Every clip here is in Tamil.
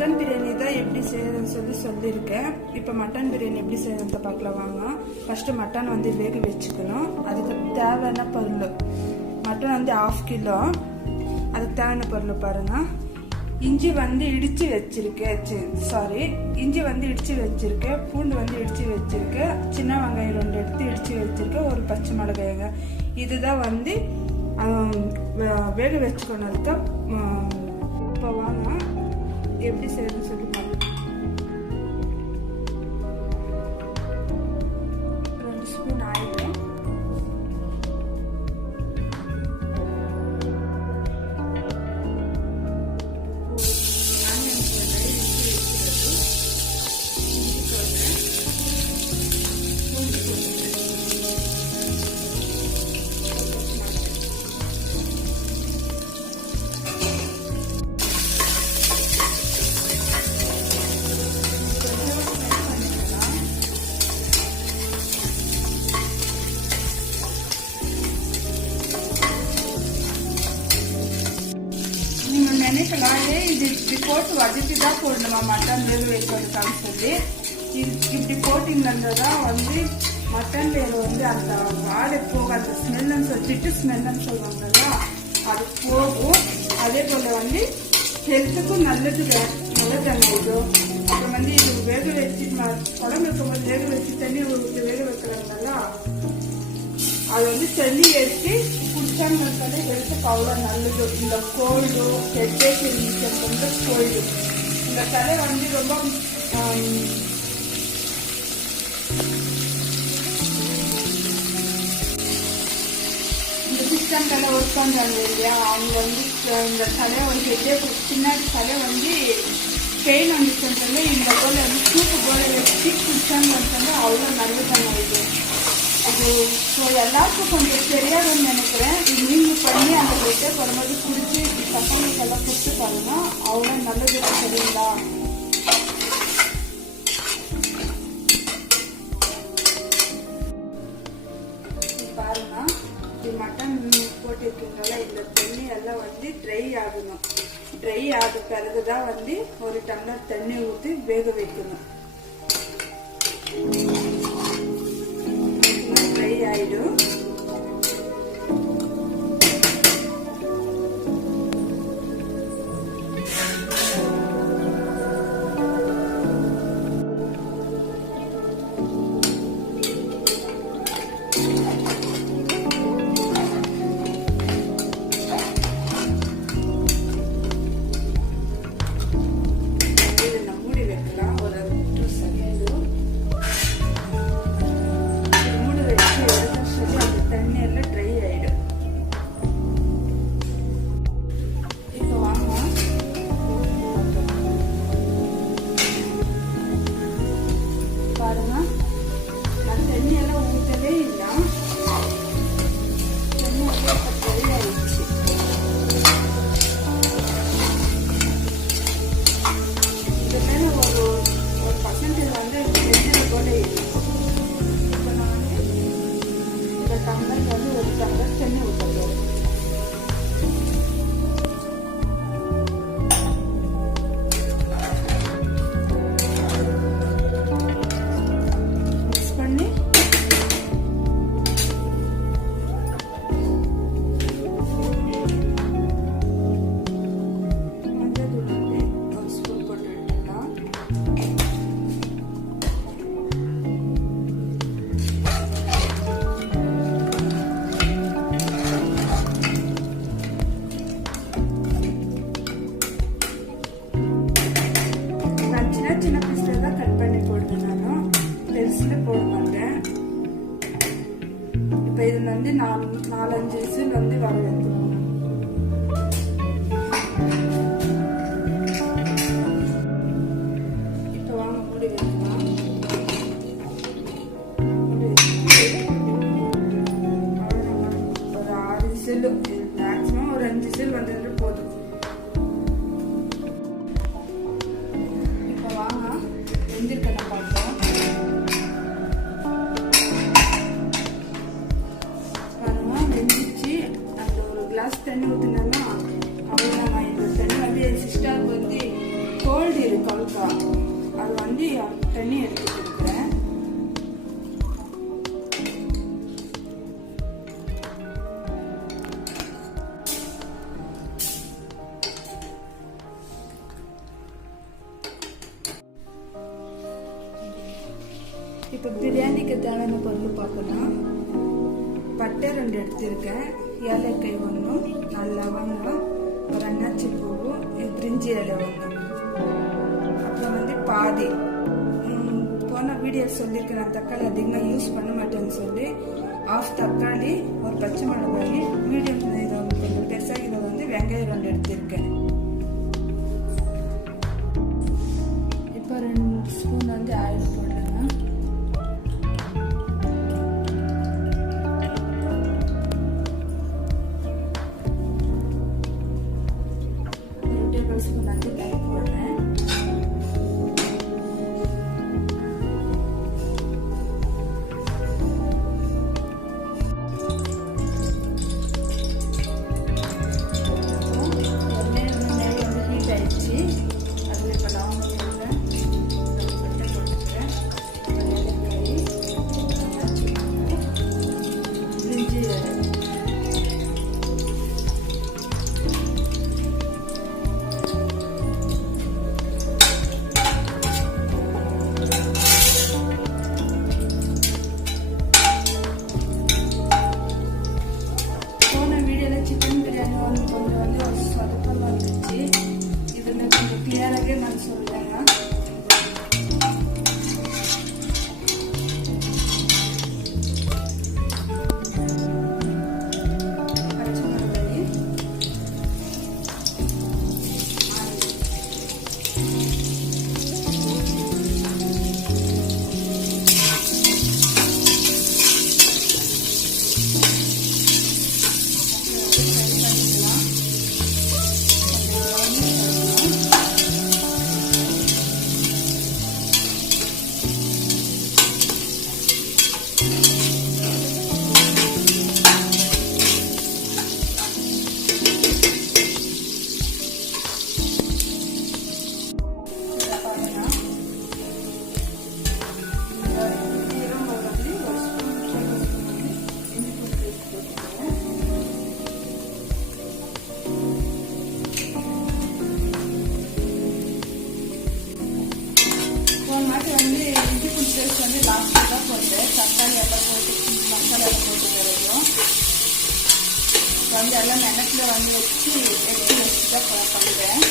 சிக்கன் பிரியாணி தான் எப்படி செய்யறதுன்னு சொல்லியிருக்கேன். இப்போ மட்டன் பிரியாணி எப்படி செய்யறதுன்னு பார்க்கலாம் வாங்க. ஃபர்ஸ்ட் மட்டன் வந்து வேக வச்சுக்கணும். அதுக்கு தேவையான பொருள் மட்டன் வந்து 1/2 கிலோ. அதுக்கு தேவையான பொருள் பாருங்க. இஞ்சி வந்து இடிச்சு வச்சிருக்கேன். இஞ்சி வந்து இடிச்சு வச்சிருக்கேன். பூண்டு வந்து இடிச்சு வச்சிருக்கேன். சின்ன வெங்காயம் 2 எடுத்து இடிச்சு வச்சிருக்கேன். ஒரு பச்சை மிளகாய்ங்க. இதுதான் வந்து வேக வச்சுக்கணும். இப்போ வாங்க எப்படி செய்யணும்னு சொல்லி பாருங்க. 2 ஸ்பூன் ஆயில், நினைக்கலாம் இது இப்படி போட்டு வதக்கி தான் போடணுமா மட்டன் வேக வைக்கிறதுக்கான்னு சொல்லி. இப்படி போட்டிங்கன்னா தான் வந்து மட்டன் வேக வந்து அந்த வாடை போக அந்த ஸ்மெல்லுன்னு சொல்லுவாங்கல்ல அது போகும். அதே போல வந்து ஹெல்த்துக்கும் நல்லதுங்க இது. அப்புறம் வந்து இது வேக வச்சு குழம்பு இருக்கும்போது வேக வச்சு தண்ணி ஊற்றி வேக வைக்கிறாங்கல்ல அது வந்து தண்ணி எடுத்து குடிச்சாங்க ஹெல்த்துக்கு அவ்வளோ நல்லது. இந்த கோல்டு ஹெட்டேக் இருந்துச்சு கோல்டு இந்த தலை வந்து ரொம்ப இந்த சிஸ்டம் தலை ஒர்க் பண்ணுறாங்க இல்லையா, அவங்க வந்து இந்த தலை ஒரு ஹெட்டேக் பின்னாடி தலை வந்து பெயின் வந்துச்சுன்னு இந்த போல வந்து சூப்பு போல வச்சு குடிச்சாங்க அவ்வளோ நல்லதுங்க இது. அது ஸோ எல்லாருக்கும் கொஞ்சம் தெரியாதுன்னு நினைக்கிறேன். இது நீங்கள் பண்ணி அந்த வெட்டை வரும்போது குடிச்சு பசங்களுக்கெல்லாம் கொடுத்து பாருங்க, அவ்வளோ நல்லது. சரிங்களா? பாருங்க, இது மட்டன் போட்டிருக்கீங்களா, இந்த தண்ணி எல்லாம் வந்து ட்ரை ஆகணும். ட்ரை ஆக பிறகுதான் வந்து 1 டம்ளர் தண்ணி ஊற்றி வேக வைக்கணும். ட்ரை ஆயிடும். சின்ன பீஸ்ல தான் கட் பண்ணி போடுவேன். நானும் பெருசுல போட மாட்டேன். இப்போ இது வந்து 4-5 விசில் வந்து வர வைக்கணும். இப்போ வாங்க மூடி வைக்கலாம். ஒரு 6 விசில், மேக்ஸிமம் ஒரு 5 விசில் வந்துட்டு போதும். பாருங்க வெந்துச்சு. அந்த தண்ணி எடுத்துட்டு இருக்கிறேன். இப்போ பிரியாணிக்கு தேவையான பொருள் பார்க்கலாம். பட்டை 2 எடுத்திருக்கேன், ஏலக்காய் 1, 4 லவங்கம், ஒரு அன்னாச்சி பூவு, பிரிஞ்சி இலை 1, அப்புறம் வந்து பாதி போன வீடியோ சொல்லியிருக்கேன் நான் தக்காளி அதிகமாக யூஸ் பண்ண மாட்டேன்னு சொல்லி 1/2 தக்காளி, ஒரு பச்சை மிளகாய், மீடியம் இதை கொஞ்சம் பெருசாக இதை வந்து வெங்காயம் 2 எடுத்திருக்கேன். இப்போ 2 ஸ்பூன் வந்து ஆயில் போடுறேன். தக்காளி எல்லாம் போட்டு மசாலா எல்லாம் போட்டு தரோம். வந்து எல்லாம் நிலத்துல வந்து எடுத்து வச்சு தான் பண்ணுறேன்.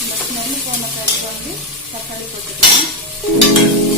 இந்த ஸ்மெல் போன பிறகு வந்து தக்காளி போட்டுக்கலாம்.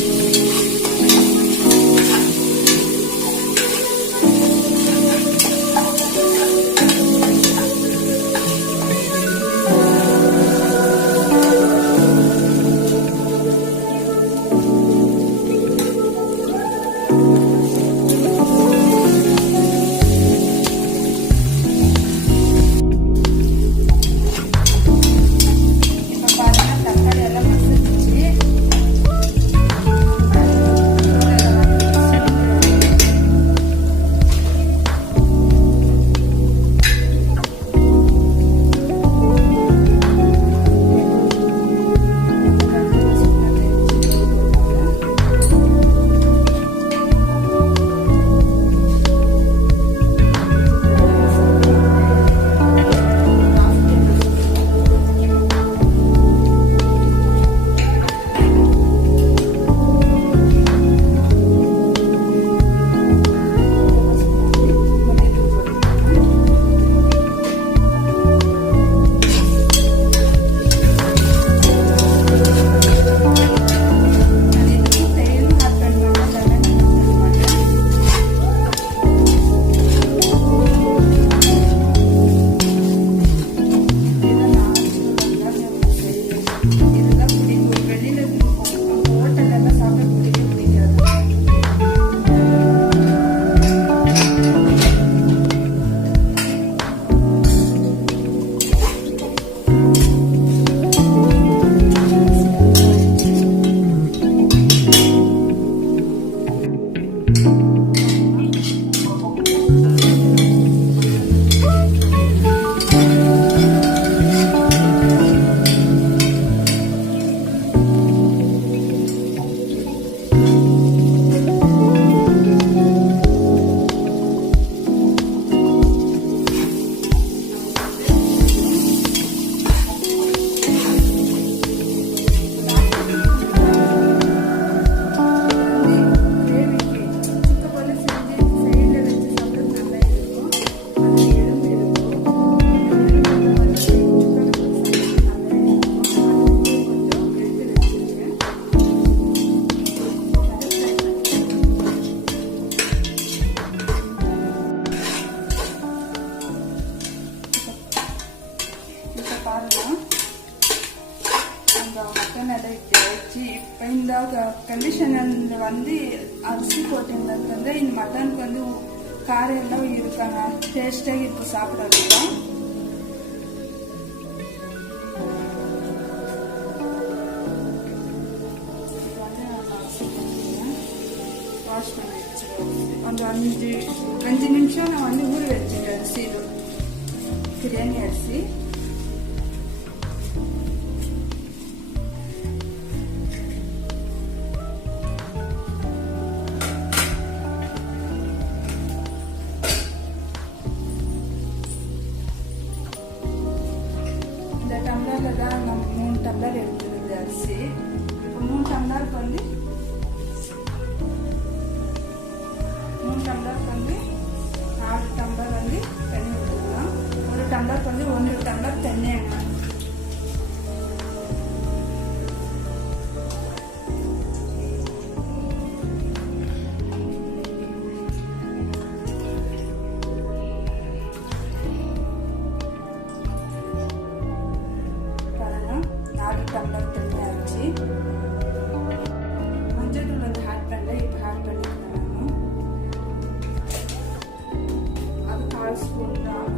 மட்டன் எல்லாம் இப்படி வச்சு இப்போ இந்த கண்டிஷனில் வந்து அரிசி போட்டிருந்தது வந்து இந்த மட்டனுக்கு வந்து காரம் எல்லாம் இருக்காங்க, டேஸ்டாக இருக்கும் சாப்பிட்றதுதான். வாஷ் பண்ணி வச்சுருவேன். அந்த 5 நிமிஷம் நான் வந்து ஊற வச்சுட்டேன் அரிசி, இது பிரியாணி அரிசி. இந்த டம்ளரில் தான் நம்ம 3 டம்ளர் எடுத்துருது அரிசி. இப்போ 3 டம்ளருக்கு வந்து 4 டம்ளர் வந்து தண்ணி ஊற்றலாம். 1 டம்ளருக்கு வந்து 1 டம்ளர் தண்ணி எண்ணெய். பாருங்க 4 டம்ளர் தண்ணி ஆச்சு. மஞ்சள் தூள் வந்து ஆட் பண்ணல, இப்போ ஆட் பண்ணிக்கலாம். 1 ஸ்பூன் தான்.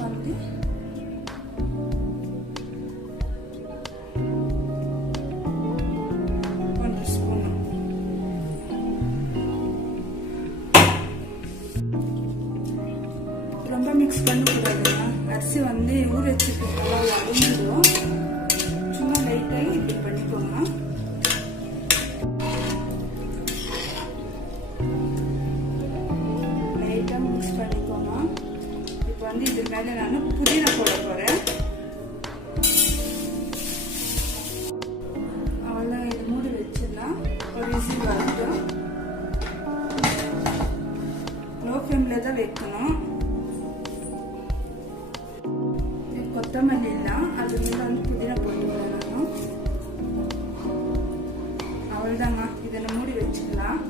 வந்து 1 ஸ்பூன். ரொம்ப மிக்ஸ் பண்ணக்கூடாதுங்க, அரிசி வந்து ஊற வச்சுட்டு அழிஞ்சிடும். சும்மா லைட்டாக இப்படி பண்ணிக்கோங்க. லைட்டாக மிக்ஸ் பண்ணிக்கோங்க. இப்போ வந்து இது மேலே நான் புதினா போட போகிறேன். அவ்வளோ இது மூடி வச்சிடலாம். ஒரு விசில் வரட்டும். லோ ஃப்ளேமில் தான் வைக்கணும். கொத்தமல்லி எல்லாம் அது மேலே வந்து புதினா போட்டுக்கலாம். அவ்வளோதாங்க, இதில் மூடி வச்சுக்கலாம்.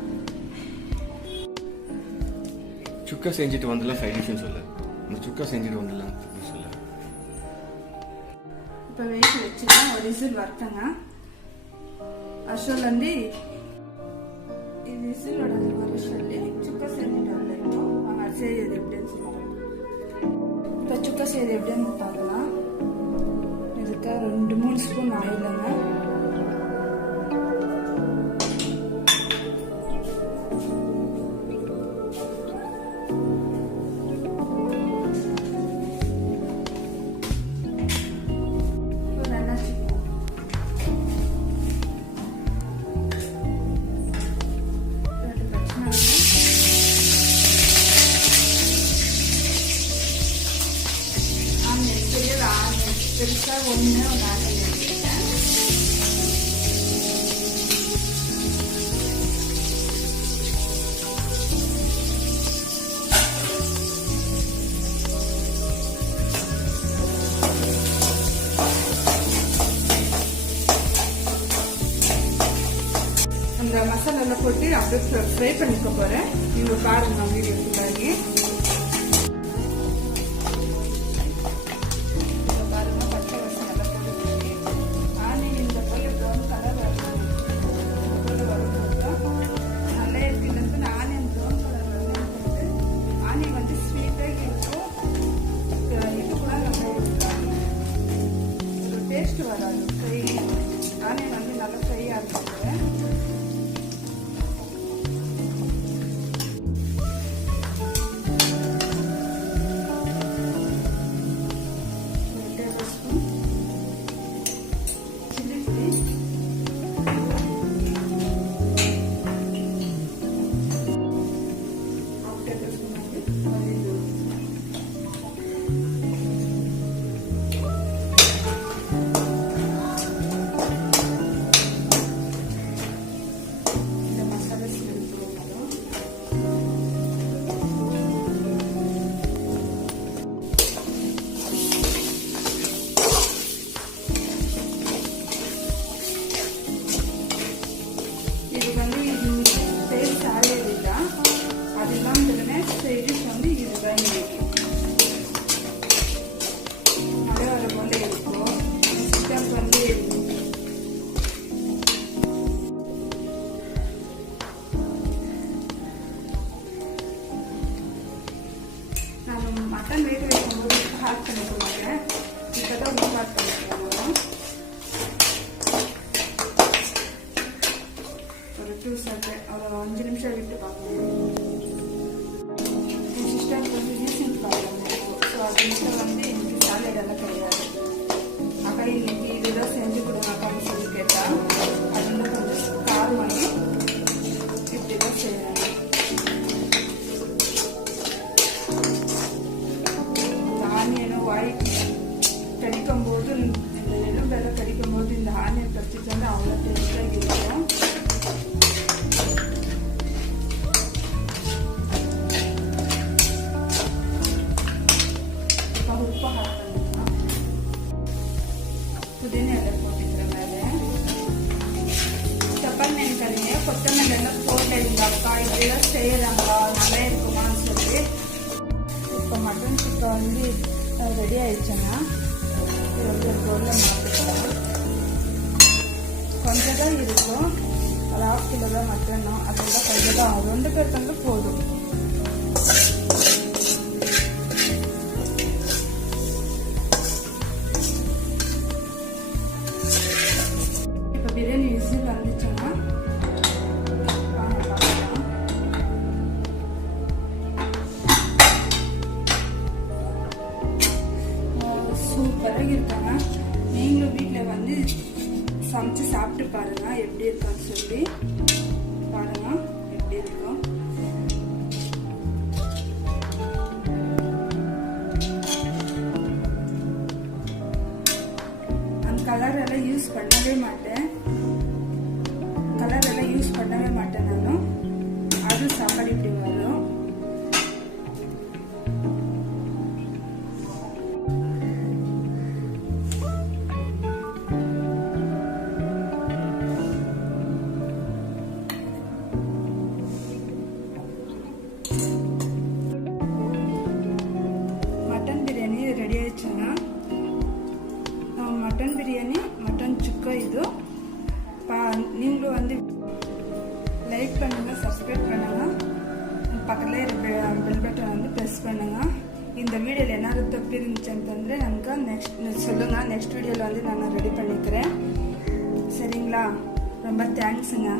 சுக்கா செஞ்சுட்டு வந்துடலாம், சைட் டிஷ்னு சொல்ல. இந்த சுக்கா செஞ்சுட்டு வந்துடலாம் சொல்ல. இப்போ வெயிட் வச்சுக்கலாம். ஒரு விசில் வரட்டங்க. அஷோல் வந்து இது விசிலோட வர சொல்லி சுக்கா செஞ்சுட்டு வரல. இப்போ அவங்க செய்யறது எப்படின்னு சொல்லுவாங்க. இப்போ சுக்கா செய்யறது எப்படின்னு பார்க்கலாம். இதுக்கு 2-3 ஸ்பூன் ஆயிலுங்க. பெருசாக ஒன்று ஆனியன் எடுத்துக்கிட்டேன். அந்த மசாலா போட்டு அப்படியே ஃப்ரை பண்ணிக்க போகிறேன். நீங்கள் பாருங்க வீடியோ ஃபுல்லாகி. டேஸ்ட் வராது, ஃப்ரை ஆனியன் வந்து நல்லா ஃப்ரையாக இருக்கும். ஒரு 2 செகண்ட் ஒரு 5 நிமிஷம் விட்டு பார்க்கணும். என் சிஸ்டருக்கு வந்து ரீசன்ட் ப்ராப்ளம் இருக்கும். ஸோ அதுக்கு வந்து எனக்கு சாலட் எல்லாம் கிடையாது. அக்கா இன்னைக்கு இதுதான் செஞ்சு கொடுங்க அக்கான்னு சொல்லி கேட்டால் அது வந்து கொஞ்சம் காரமாகி இப்படி தான் செய்யறாங்க. ஆனியனும் ஒயிட் கடிக்கும் போது இந்த எலும்பெல்லாம் கடிக்கும் போது இந்த ஆனியன் கடிச்சிட்டு வந்து அவ்வளோ டேஸ்டாக இருக்கும். இப்போ உப்பு ஆட் பண்ணிக்கலாம். புதினா எல்லாம் போட்டுக்கிறேன். மேலே சப்பாத்தி நினைக்காதீங்க, கொத்தமல்லி எல்லாம் போட்டு அக்கா இப்படிலாம் செய்யறாங்களா நல்லா இருக்குமான்னு சொல்லி. இப்போ மட்டன் சுக்கா வந்து ரெடி ஆயிடுச்சுன்னா இது வந்து ஒரு பொருளை மாற்றிக்கலாம். கொஞ்சம் தான் இருக்கும், ஒரு 1/2 கிலோ தான் மட்டனும், அதெல்லாம் கொஞ்சம் தான் 2 பேர் வந்து போதும். இப்போ பிரியாணி விசில் வந்துச்சுன்னா சூப்பராக இருக்காங்க. நீங்களும் வீட்டில் வந்து சமைச்சு சாப்பிட்டு பாருங்க எப்படி இருக்கான்னு சொல்லி பாருங்க எப்படி இருக்கும். அந்த கலர் எல்லாம் யூஸ் பண்ணவே மாட்டேன் நானும். அது சாப்பாடு இப்படி வரும். மட்டன் பிரியாணி ரெடி ஆயிடுச்சுன்னா மட்டன் பிரியாணி மட்டன் சுக்கா இது நீங்களும் வந்து லைக் பண்ணுங்க, சப்ஸ்கிரைப் பண்ணுங்க, பக்கத்துல பெல் பட்டன் வந்து ப்ரெஸ் பண்ணுங்க. இந்த வீடியோவில் என்ன தப்பு இருந்துச்சுன்னு எனக்கு நெக்ஸ்ட் சொல்லுங்க. நெக்ஸ்ட் வீடியோவில் வந்து நான் ரெடி பண்ணிக்கிறேன். சரிங்களா? ரொம்ப தேங்க்ஸுங்க.